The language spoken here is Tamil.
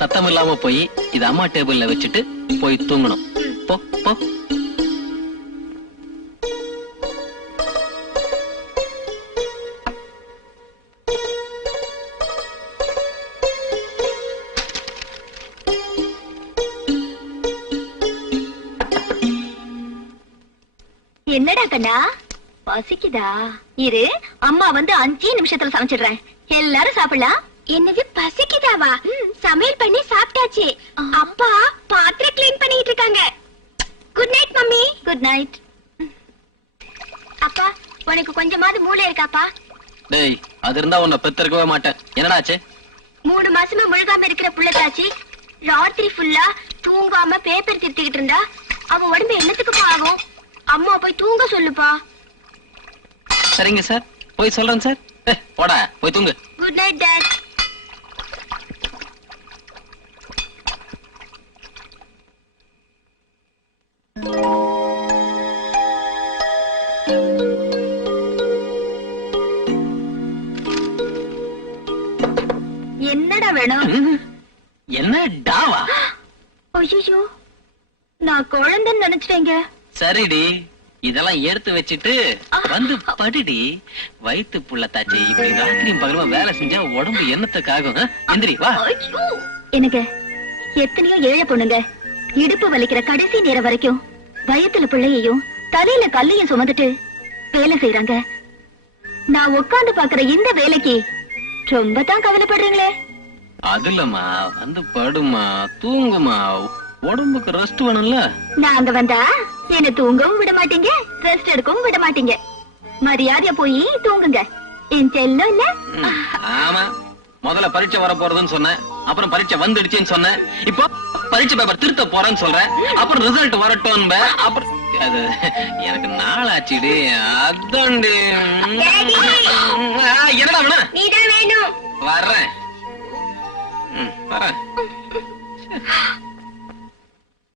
சத்தம் இல்லாம போய் இது அம்மா டேபிள்ல வச்சுட்டு போய் தூங்கணும். போ போ. என்னடா கண்ணா பசிக்குதா? இரு, அம்மா வந்து 5 நிமிஷத்துல சமைச்சிடுறேன். எல்லாரும் சாப்பிடலாம். என்னது பசிக்குதாவா? சமையல் பண்ணி சாப்பிட்டாச்சு. அப்பா பாத்திரம் கிளீன் பண்ணிட்டு இருக்காங்க. Good night mummy. Good night. அப்பா உனக்கு கொஞ்சமாவது மூளை இருக்காப்பா? டேய், அது இருந்தா உன்னை பெத்திருக்கவே மாட்டேன். என்னடாச்சு? 3 மாசமா முழுகாம இருக்கிற புள்ளதாச்சி ராத்திரி ஃபுல்லா தூங்காம பேப்பர் திருத்திக்கிட்டு இருந்தா அவ உடம்பு என்னத்துக்குப்பா ஆகும்? அம்மா போய் தூங்க சொல்லுப்பா. சரிங்க சார், போய் சொல்றேன் சார். போடா, போய் தூங்கு. Good night dot. என்னடா வேணும்? என்ன டாவா? ஐயோ, நான் குழந்தைன்னு நினைச்சிட்டேங்க. சரிடி, இதெல்லாம் எடுத்து வச்சிட்டு வந்து படுடி. வயிற்று புள்ள தாச்சி இப்படி ராத்திரியும் பகலும் வேலை செஞ்சா உடம்பு என்னத்துக்காகும்? எந்திரி வா. எனக்கு எத்தனையோ ஏழை பொண்ணுங்க இடுப்பு வலிக்கிற கடைசி நேரம் வரைக்கும் வயிற்றுல பிள்ளையையும் தலையில கல்லையும் சுமந்துட்டு வேலை செய்யறாங்க. நான் உட்கார்ந்து பாக்குற இந்த வேலைக்கு ரொம்ப தான் கவலைப்படுறீங்களே. அது இல்லம்மா, வந்து படுமா, தூங்குமா, உடம்புக்கு ரெஸ்ட் வேணும்ல. நான் அங்க வந்தா என்ன தூங்கவும் விட மாட்டீங்க, ரெஸ்ட் எடுக்கவும் விட மாட்டீங்க. மரியாதையா போய் தூங்குங்க. என் செல்லம் இல்ல. ஆமா, முதல்ல பரீட்சை வர போறதுன்னு சொன்னேன், அப்புறம் பரீட்சை வந்துடுச்சுன்னு சொன்னேன், இப்போ பரீட்சை பேப்பர் திருத்த போறேன்னு சொல்றேன், அப்புறம் ரிசல்ட் வரட்டும். அப்புறம் அது எனக்கு நாளாச்சுடி. அதான்டி. என்னடா வேணும்? நீதான் வேணும். வர்றேன். வரேன்.